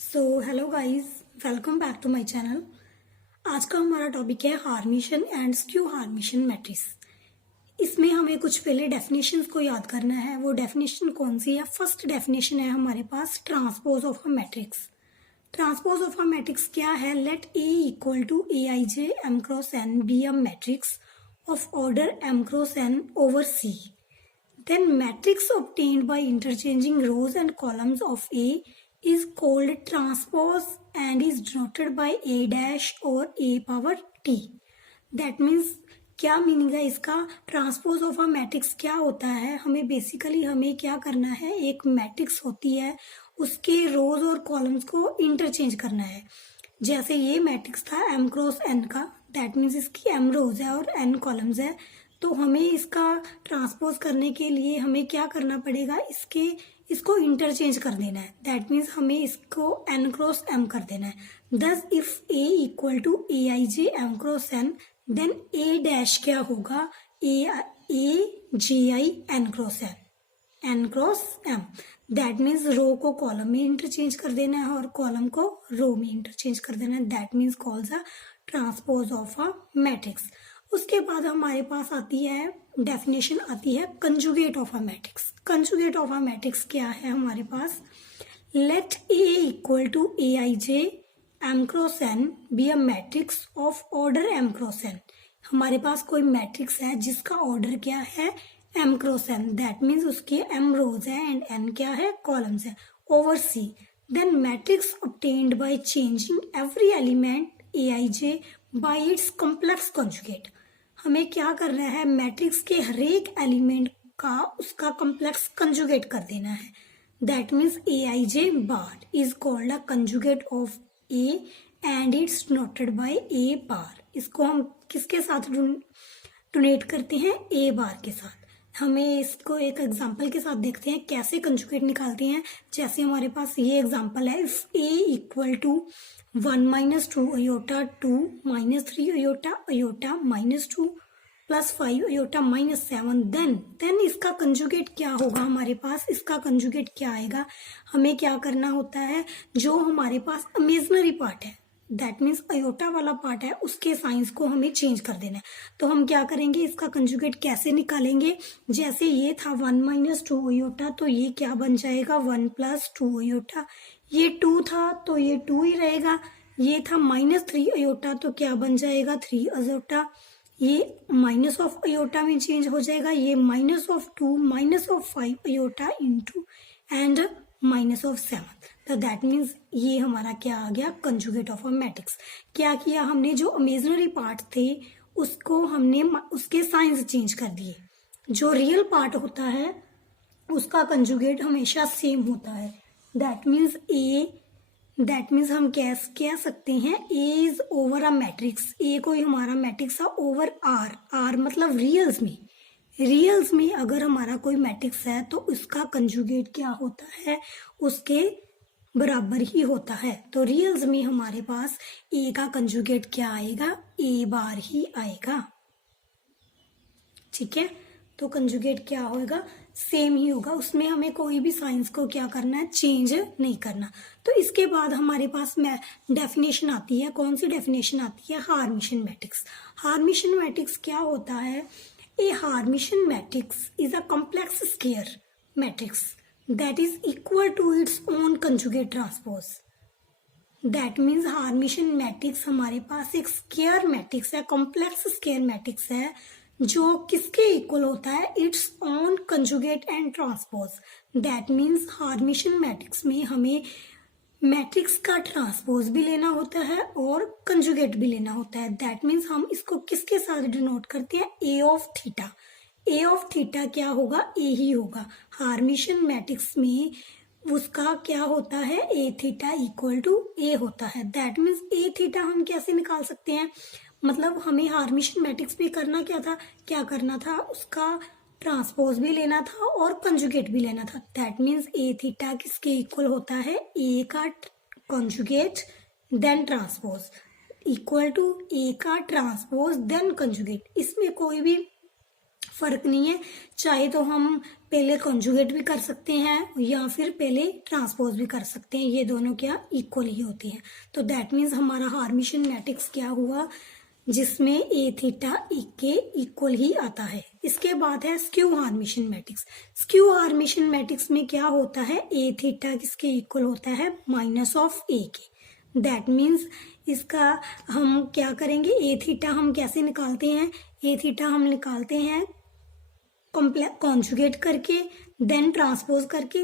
So hello guys, welcome back to my channel. आज का हमारा टॉपिक है हार्मिशन एंड स्क्यू हार्मिशन मैट्रिक्स। इसमें हमें कुछ पहले डेफिनेशंस को याद करना है। वो डेफिनेशन कौन सी है? फर्स्ट डेफिनेशन है हमारे पास transpose of a matrix. Transpose of a matrix क्या है? Let A equal to A I J M cross N be a matrix of order M cross N over C. Then matrix obtained by interchanging rows and columns of A is called transpose and is denoted by A dash or A power T. That means क्या meaning है इसका? Transpose of a matrix क्या होता है? हमें क्या करना है, एक मैट्रिक्स होती है उसके रोज और कॉलम्स को इंटरचेंज करना है। जैसे ये मैट्रिक्स था m क्रॉस n का, दैट मीन्स इसकी m रोज है और n कॉलम्स है। तो हमें इसका ट्रांसपोज करने के लिए हमें क्या करना पड़ेगा? इसको इंटरचेंज कर देना है। दैट मीन्स हमें इसको n क्रॉस m कर देना है। दस if a equal to A I J M cross n, then a dash क्या होगा? A J I N cross m। That means row को कॉलम में इंटरचेंज कर देना है और कॉलम को रो में इंटरचेंज कर देना है। That means calls a transpose of a matrix. उसके बाद हमारे पास डेफिनेशन आती है conjugate of a matrix. Conjugate of a matrix क्या है हमारे पास? Let A equal to A I J M cross N be a matrix of order M cross N. हमारे पास कोई मैट्रिक्स है जिसका ऑर्डर क्या है? M cross N. That means उसके एम रोज है एंड एन क्या है? कॉलम्स है। Over c, then matrix obtained by changing every element a I j by its complex conjugate. हमें क्या करना है? मैट्रिक्स के हर एक एलिमेंट का उसका कॉम्प्लेक्स कंजुगेट कर देना है। That means A I J bar is called a conjugate of A and it's noted by A bar. इसको हम किसके साथ डोनेट करते हैं? ए बार के साथ। हमें इसको एक एग्जांपल के साथ देखते हैं कैसे कंजुगेट निकालते हैं। जैसे हमारे पास ये एग्जांपल है, if a equal to 1 minus 2 iota 2 minus 3 iota iota minus 2 plus 5 iota minus 7, then इसका कंजुगेट क्या होगा हमारे पास? इसका कंजुगेट क्या आएगा? हमें क्या करना होता है? जो हमारे पास इमेजिनरी पार्ट है, दैट मीन्स अयोटा वाला पार्ट है, उसके साइंस को हमें चेंज कर देना है। तो हम क्या करेंगे? इसका कंजुगेट कैसे निकालेंगे? जैसे ये था 1 माइनस 2 अयोटा, तो ये क्या बन जाएगा? 1 प्लस 2 अयोटा। ये 2 था तो ये 2 ही रहेगा। ये था माइनस 3 अयोटा, तो क्या बन जाएगा? 3 अयोटा। ये माइनस ऑफ अयोटा में चेंज हो जाएगा। ये minus of 2 minus of 5 iota into and minus of 7। तो दैट मीन्स ये हमारा क्या आ गया? Conjugate of a matrix. क्या किया हमने? जो इमेजिनरी पार्ट थे उसको हमने उसके साइंस चेंज कर दिए। जो रियल पार्ट होता है उसका कंजुगेट हमेशा सेम होता है। दैट मीन्स हम कह सकते हैं ए इज ओवर अ मैट्रिक्स। ए कोई हमारा मैट्रिक्स है ओवर आर। आर मतलब रियल्स में अगर हमारा कोई मैट्रिक्स है तो उसका कंजुगेट क्या होता है? उसके बराबर ही होता है। तो रियल्स में हमारे पास ए का कंजुगेट क्या आएगा? ए बार ही आएगा। ठीक है, तो कंजुगेट क्या होगा? सेम ही होगा। उसमें हमें कोई भी साइंस को क्या करना है? चेंज नहीं करना। तो इसके बाद हमारे पास डेफिनेशन आती है। कौन सी डेफिनेशन आती है? Hermitian matrix. हार्मिशन मैट्रिक्स क्या होता है? A hermitian matrix is a complex square matrix that is equal to its own conjugate transpose. That means hermitian matrix हमारे पास एक स्केयर मैट्रिक्स है, कॉम्प्लेक्स स्केयर मैट्रिक्स है, जो किसके इक्वल होता है? It's own conjugate and transpose. That means hermitian matrix में हमें मैट्रिक्स का ट्रांसपोज भी लेना होता है और कंजुगेट भी लेना होता है। दैट मीन्स हम इसको किसके साथ डिनोट करते हैं? A of theta. A of theta क्या होगा? ए ही होगा। हार्मिशन मैट्रिक्स में उसका क्या होता है? ए थीटा इक्वल टू ए होता है। दैट मीन्स ए थीटा हम कैसे निकाल सकते हैं? मतलब हमें हार्मिशन मैट्रिक्स में करना क्या करना था? उसका ट्रांसपोज भी लेना था और कंजुगेट भी लेना था। दैट मीन्स ए थीटा किसके इक्वल होता है? ए का conjugate then transpose equal to A का ट्रांसपोज देन कंजुगेट। इसमें कोई भी फर्क नहीं है। चाहे तो हम पहले कॉन्जुगेट भी कर सकते हैं या फिर पहले ट्रांसपोज भी कर सकते हैं, ये दोनों क्या इक्वल ही होती हैं। तो दैट मीन्स हमारा हार्मिशन मैट्रिक्स क्या हुआ, जिसमें ए थीटा के इक्वल ही आता है। इसके बाद है स्क्यू हार्मिशन मैट्रिक्स। स्क्यू हार्मिशन मैट्रिक्स में क्या होता है, ए थीटा किसके इक्वल होता है, माइनस ऑफ ए के। दैट मीन्स इसका हम क्या करेंगे, ए थीटा हम कैसे निकालते हैं, ए थीटा हम निकालते हैं कॉन्जुगेट करके, देन ट्रांसपोज करके,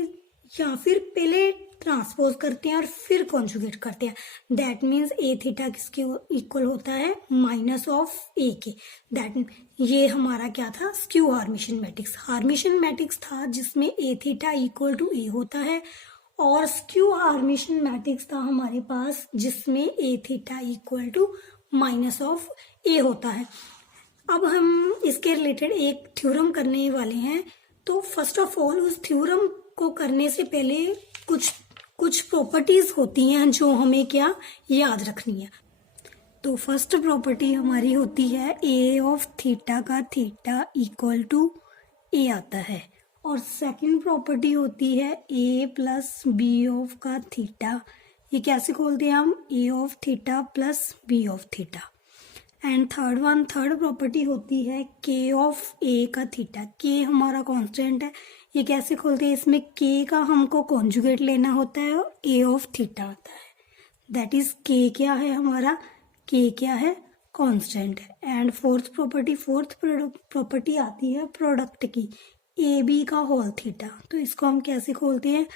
या फिर पहले ट्रांसपोज करते हैं और फिर कॉन्जुगेट करते हैं। दैट मीन्स ए थीटा किसके इक्वल होता है, माइनस ऑफ ए के। दैट ये हमारा क्या था, स्क्यू हार्मिशन मैट्रिक्स। हार्मिशन मैट्रिक्स था जिसमें ए थीटा इक्वल टू ए होता है, और स्क्यू हार्मिशन मैट्रिक्स था हमारे पास जिसमें A theta equal to minus of A होता है। अब हम इसके रिलेटेड एक थ्योरम करने वाले हैं। तो फर्स्ट ऑफ ऑल उस थ्योरम को करने से पहले कुछ प्रॉपर्टीज होती हैं जो हमें क्या याद रखनी है। तो फर्स्ट प्रॉपर्टी हमारी होती है ए ऑफ थीटा का थीटा इक्वल टू ए आता है, और सेकंड प्रॉपर्टी होती है ए प्लस बी ऑफ का थीटा, ये कैसे खोलते हैं हम, A of theta plus B of theta. And third property होती है के ऑफ ए का थीटा, के हमारा कांस्टेंट है, ये कैसे खोलते हैं, इसमें के का हमको कॉन्जुगेट लेना होता है और ए ऑफ थीटा आता है। दैट इज के क्या है हमारा, के क्या है, कांस्टेंट है। एंड फोर्थ प्रॉपर्टी आती है प्रोडक्ट की, ए बी का होल थीटा, तो इसको हम कैसे खोलते हैं,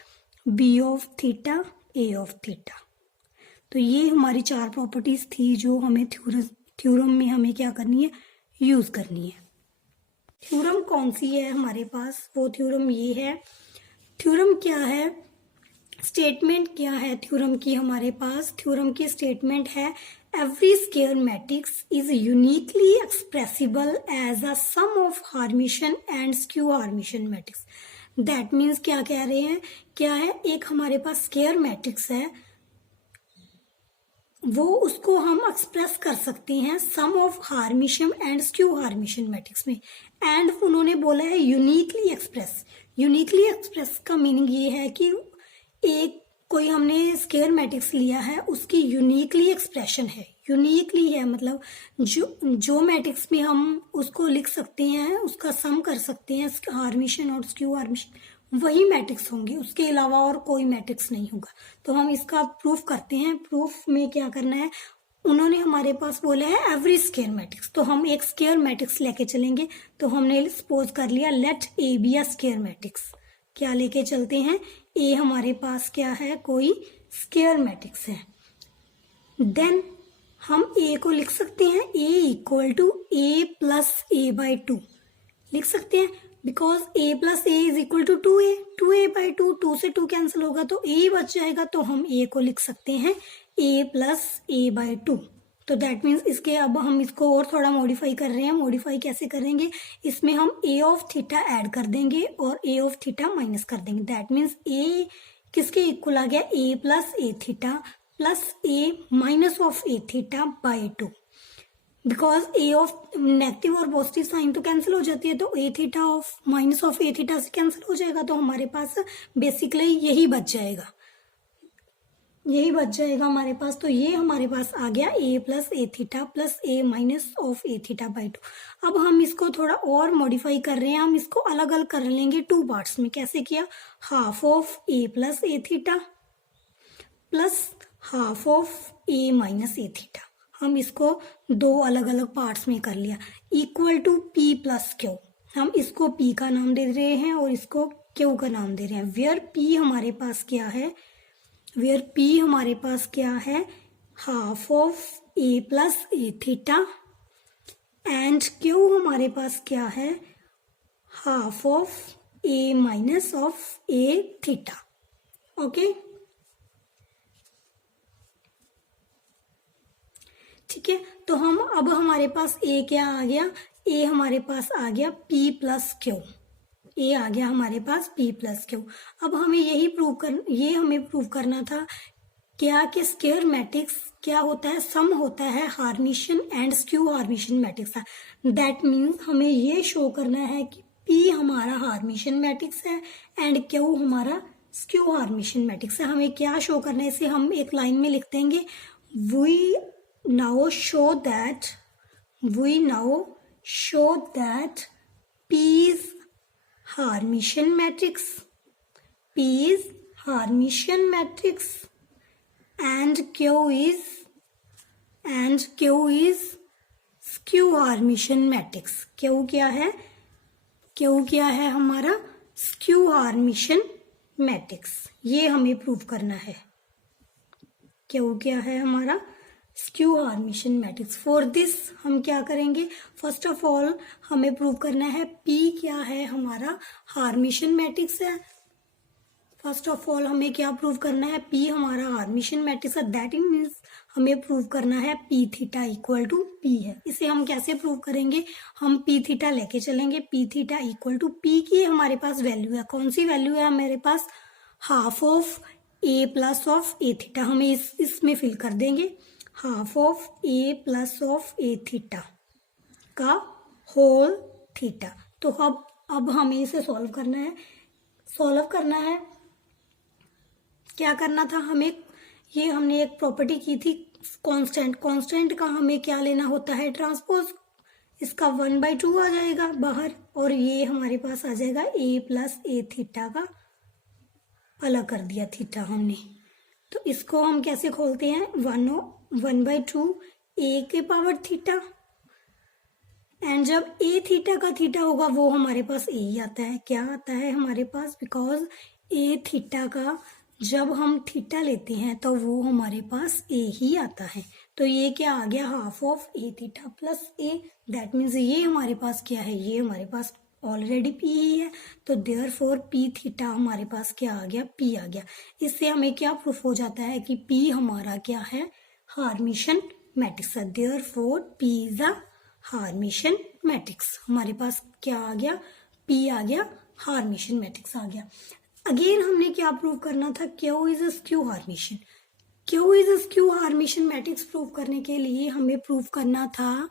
b of theta A of theta. तो ये हमारी 4 प्रॉपर्टीज थी जो हमें थ्योरम में हमें क्या करनी है, यूज करनी है। थ्योरम कौन सी है हमारे पास, वो थ्योरम ये है। थ्योरम क्या है, स्टेटमेंट क्या है थ्योरम की हमारे पास, थ्योरम की स्टेटमेंट है every square matrix is uniquely expressible as a sum of hermitian and skew हार्मिशन matrix. That means क्या कह रहे हैं, क्या है, एक हमारे पास स्केयर मैट्रिक्स है, वो उसको हम एक्सप्रेस कर सकते हैं सम of hermitian and skew हार्मिशन matrix में। एंड उन्होंने बोला है यूनिकली एक्सप्रेस। यूनिकली एक्सप्रेस का मीनिंग ये है कि एक कोई हमने स्केयर मैट्रिक्स लिया है, उसकी यूनिकली एक्सप्रेशन है, यूनिकली है मतलब जो मैट्रिक्स में हम उसको लिख सकते हैं, उसका सम कर सकते हैं हार्मिशन और स्क्यू हार्मिशन, वही मैट्रिक्स होंगे, उसके अलावा और कोई मैट्रिक्स नहीं होगा। तो हम इसका प्रूफ करते हैं। प्रूफ में क्या करना है, उन्होंने हमारे पास बोला है एवरी स्केयर मैट्रिक्स, तो हम एक स्केयर मैट्रिक्स लेके चलेंगे। तो हमने सपोज कर लिया let a b a square matrix, क्या लेके चलते हैं, ए हमारे पास क्या है, कोई स्केयर मैट्रिक्स है। देन हम ए को लिख सकते हैं A equal to A plus A by 2 लिख सकते हैं, because A plus A is equal to 2a by 2 से 2 कैंसिल होगा तो ए ही बच जाएगा, तो हम ए को लिख सकते हैं ए प्लस ए बाई 2। तो दैट मीन्स इसके अब हम इसको और थोड़ा मॉडिफाई कर रहे हैं। मॉडिफाई कैसे करेंगे, इसमें हम ए ऑफ थीटा ऐड कर देंगे और ए ऑफ थीटा माइनस कर देंगे। दैट मीन्स ए किसके इक्वल आ गया, A plus A theta plus A minus of A theta by 2। Because A of negative और पॉजिटिव साइन तो कैंसिल हो जाती है, तो A theta of minus of A theta से कैंसिल हो जाएगा, तो हमारे पास बेसिकली यही बच जाएगा, यही बच जाएगा हमारे पास। तो ये हमारे पास आ गया A plus A theta plus A minus of A theta by 2। अब हम इसको थोड़ा और मॉडिफाई कर रहे हैं, हम इसको अलग अलग कर लेंगे 2 पार्ट्स में। कैसे किया, half of A plus A theta plus half of A minus A theta, हम इसको 2 अलग अलग पार्ट्स में कर लिया। Equal to P plus Q, हम इसको पी का नाम दे रहे हैं और इसको क्यू का नाम दे रहे हैं। वेयर पी हमारे पास क्या है, वेयर पी हमारे पास क्या है, half of A plus A theta, and Q हमारे पास क्या है, half of A minus of A theta. Okay, ठीक है। तो हम अब हमारे पास ए क्या आ गया, ए हमारे पास आ गया पी प्लस क्यू, ए आ गया हमारे पास पी प्लस क्यू। अब हमें ये हमें प्रूव करना था क्या कि स्केयर मैट्रिक्स क्या होता है, सम होता है हार्मिशन एंड स्क्यू हार्मिशन मैट्रिक्स का। दैट मीन्स हमें ये शो करना है कि पी हमारा हार्मिशन मैट्रिक्स है एंड क्यू हमारा स्क्यू हार्मिशन मैट्रिक्स है। हमें क्या शो करना है, इसे हम एक लाइन में लिख देंगे। We now show that P is Hermitian matrix, and Q is skew Hermitian matrix। Q क्या है हमारा skew Hermitian matrix। ये हमें प्रूव करना है। Q क्या है हमारा स्क्यू हार्मिशन मैट्रिक्स। फॉर दिस हम क्या करेंगे, फर्स्ट ऑफ ऑल हमें प्रूव करना है P क्या है हमारा हार्मिशन मैट्रिक्स है। फर्स्ट ऑफ ऑल हमें क्या प्रूव करना है, P हमारा हार्मिशन मैट्रिक्स है। दैट मीन्स हमें प्रूव करना है P theta equal to P है। इसे हम कैसे प्रूव करेंगे, हम P थीटा लेके चलेंगे। P theta equal to P की हमारे पास वैल्यू है, कौन सी वैल्यू है हमारे पास, half of A plus of A theta. हमें इसमें फिल कर देंगे half of A plus of A theta का होल थीटा। तो अब हमें इसे सॉल्व करना है। क्या करना था हमें, हमने एक प्रॉपर्टी की थी कांस्टेंट का हमें क्या लेना होता है, ट्रांसपोज। इसका 1/2 आ जाएगा बाहर और ये हमारे पास आ जाएगा A प्लस A थीटा का, अलग कर दिया थीटा हमने। तो इसको हम कैसे खोलते हैं, 1/2 A के पावर थीटा, एंड जब A थीटा का थीटा होगा वो हमारे पास A ही आता है। क्या आता है हमारे पास, बिकॉज A थीटा का जब हम थीटा लेते हैं तो वो हमारे पास A ही आता है। तो ये क्या आ गया, half of A theta plus A। That means ये हमारे पास क्या है, ये हमारे पास ऑलरेडी P ही है। तो देयरफॉर P थीटा हमारे पास क्या आ गया, P आ गया। इससे हमें क्या प्रूफ हो जाता है कि P हमारा क्या है, हार्मिशन मैट्रिक्स है। Therefore P is a hermitian matrix. हमारे पास क्या आ गया, P आ गया, हार्मिशन मैट्रिक्स आ गया। अगेन हमने क्या प्रूव करना था, Q is a skew hermitian. Q is a skew हार्मिशन matrix prove करने के लिए हमें प्रूव करना था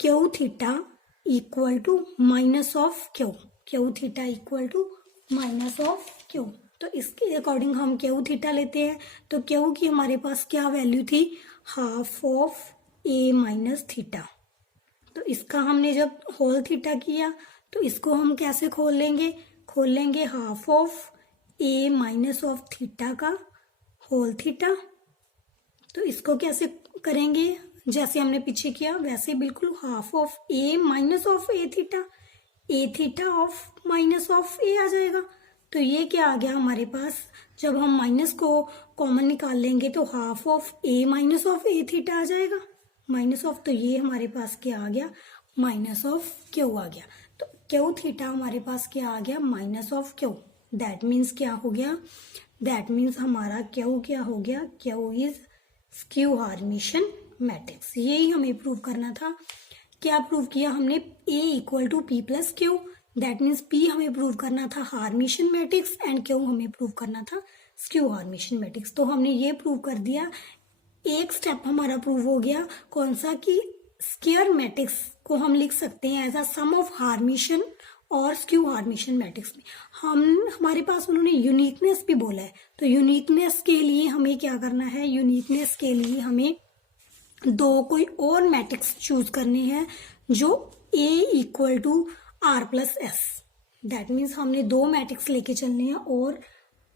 Q theta equal to minus of Q theta equal to minus of Q। तो इसके अकॉर्डिंग हम Q थीटा लेते हैं। तो Q की हमारे पास क्या वैल्यू थी, half of A minus theta. तो इसका हमने जब होल थीटा किया तो इसको हम कैसे खोल लेंगे half of A minus of theta का होल थीटा। तो इसको कैसे करेंगे, जैसे हमने पीछे किया वैसे बिल्कुल, half of A minus of A theta of minus of A आ जाएगा। तो ये क्या आ गया हमारे पास, जब हम माइनस को कॉमन निकाल लेंगे तो half of A minus of A theta आ जाएगा, माइनस ऑफ। तो ये हमारे पास क्या आ गया, माइनस ऑफ Q आ गया। तो Q थीटा हमारे पास क्या आ गया, minus of Q। That means क्या हो गया, दैट मीन्स हमारा Q क्या हो गया, Q इज स्क्यू हार्मिशन मैट्रिक्स। यही हमें प्रूव करना था। क्या प्रूव किया हमने, A equal to P plus Q। That means P हमें प्रूव करना था हार्मिशन मैट्रिक्स एंड Q हमें प्रूव करना था स्क्यू हार्मिशन मैट्रिक्स। तो हमने ये प्रूव कर दिया। एक स्टेप हमारा प्रूव हो गया, कौन सा, कि स्क्वायर मैट्रिक्स को हम लिख सकते हैं एज अ सम ऑफ हार्मिशन और स्क्यू हार्मिशन मैट्रिक्स में। हमारे पास उन्होंने यूनिकनेस भी बोला है। तो यूनिकनेस के लिए हमें क्या करना है, यूनिकनेस के लिए हमें दो कोई और मैट्रिक्स चूज करने हैं जो A equal to R plus S. That means हमने दो मैट्रिक्स लेके चलने हैं और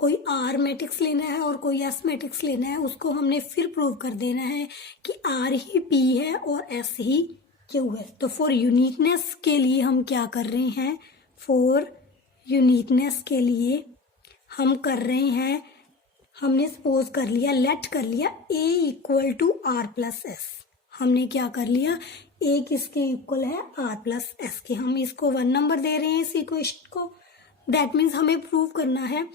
कोई R मैट्रिक्स लेना है और कोई S मैट्रिक्स लेना है। उसको हमने फिर प्रूव कर देना है कि R ही P है और S ही Q है। तो फॉर यूनिकनेस के लिए हम क्या कर रहे हैं, फॉर यूनिकनेस के लिए हम कर रहे हैं, हमने सपोज कर लिया, लेट कर लिया A equal to R plus S. हमने क्या कर लिया, A किसके इक्वल है, R प्लस एस के। हम इसको 1 नंबर दे रहे हैं इस इक्वेशन को। दैट मीन्स हमें प्रूव करना है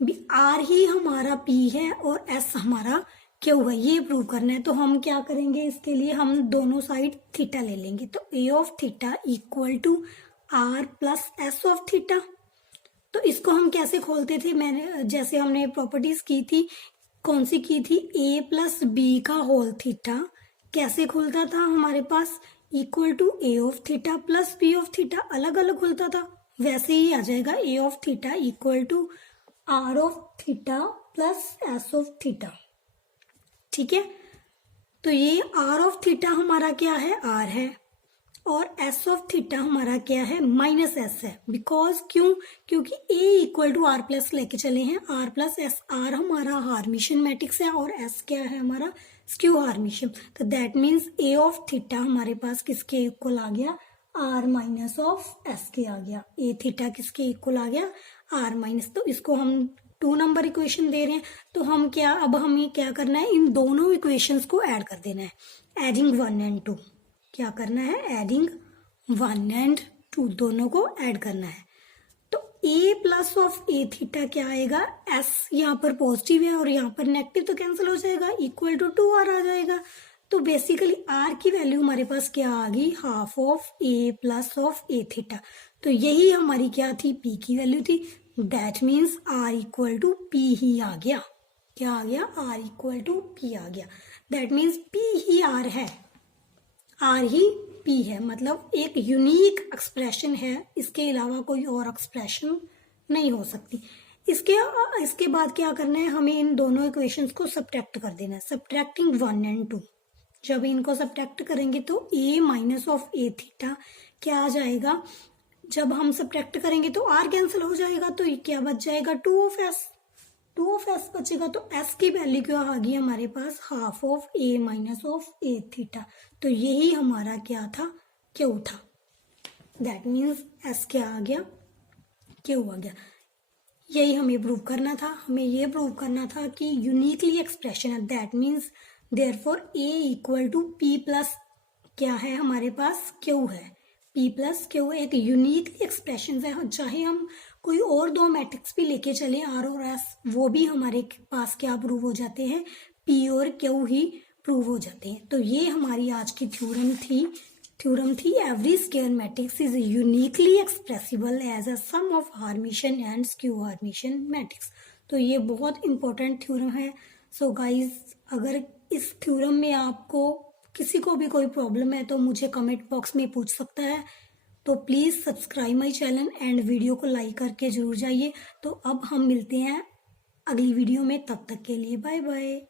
R ही हमारा P है और S हमारा Q है, ये प्रूव करना है। तो हम क्या करेंगे, इसके लिए हम दोनों साइड थीटा ले लेंगे। तो A of theta equal to R plus S of theta. तो इसको हम कैसे खोलते थे, मैंने जैसे हमने प्रॉपर्टीज की थी, कौन सी की थी, A प्लस बी का होल थीटा कैसे खुलता था हमारे पास, equal to A of theta plus B of theta अलग अलग खुलता था, वैसे ही आ जाएगा A of theta equal to R of theta plus S of theta. ठीक है, तो ये आर ऑफ थीटा हमारा क्या है, आर है, और एस ऑफ थीटा हमारा क्या है, माइनस एस है। बिकॉज क्यों, क्योंकि ए इक्वल टू आर प्लस लेके चले हैं, आर प्लस एस। आर हमारा हार्मिशियन मैट्रिक्स है और एस क्या है हमारा, स्क्यू हार्मिशियन। तो that means A of theta हमारे पास किसके इक्वल आ गया, आर माइनस ऑफ एस के आ गया। ए थीटा किसके इक्वल आ गया, आर माइनस। तो इसको हम 2 नंबर इक्वेशन दे रहे हैं, तो हम क्या, अब हमें क्या करना है, इन दोनों इक्वेशंस को ऐड कर देना है, एडिंग 1 एंड 2। क्या करना है, एडिंग 1 एंड 2 दोनों को ऐड करना है। तो a plus of A theta क्या आएगा, s यहाँ पर पॉजिटिव है और यहाँ पर नेगेटिव, तो कैंसिल हो जाएगा, इक्वल टू 2r आ जाएगा। तो बेसिकली r की वैल्यू हमारे पास क्या आ गई, half of a plus of A theta. तो यही हमारी क्या थी, p की वैल्यू थी। That means r equal to p ही आ गया। क्या आ गया, r इक्वल टू p आ गया। दैट मीन्स p ही r है, आर ही पी है, मतलब एक यूनिक एक्सप्रेशन है, इसके अलावा कोई और एक्सप्रेशन नहीं हो सकती। इसके बाद क्या करना है, हमें इन दोनों इक्वेशंस को सब्ट्रैक्ट कर देना है, सब्ट्रैक्टिंग 1 एंड 2। जब इनको सब्ट्रैक्ट करेंगे तो a minus of A theta क्या आ जाएगा, जब हम सब्ट्रैक्ट करेंगे तो r कैंसिल हो जाएगा, तो ये क्या बच जाएगा, 2 ऑफ s। 2 ऑफ s बचेगा, तो s की वैल्यू क्या आ गई हमारे पास, half of a minus of A theta. तो यही हमारा क्या था, क्यू था। दैट मीन्स s क्या आ गया, क्यू आ गया। यही हमें प्रूव करना था, हमें ये प्रूव करना था कि यूनिकली एक्सप्रेशन है। That means therefore a equal to p plus क्या है हमारे पास, क्यू है। p प्लस क्यू एक यूनिक एक्सप्रेशन है, चाहे हम कोई और 2 मैट्रिक्स भी लेके चले आर और एस, वो भी हमारे पास क्या प्रूव हो जाते हैं, p और q ही प्रूव हो जाते हैं। तो ये हमारी आज की थ्योरम थी every square matrix is uniquely expressible as a sum of hermitian and skew hermitian matrix. तो ये बहुत इंपॉर्टेंट थ्योरम है। सो गाइज, अगर इस थ्योरम में आपको किसी को भी कोई प्रॉब्लम है तो मुझे कमेंट बॉक्स में पूछ सकता है। तो please subscribe my channel and video को लाइक करके जरूर जाइए। तो अब हम मिलते हैं अगली वीडियो में, तब तक के लिए बाय बाय।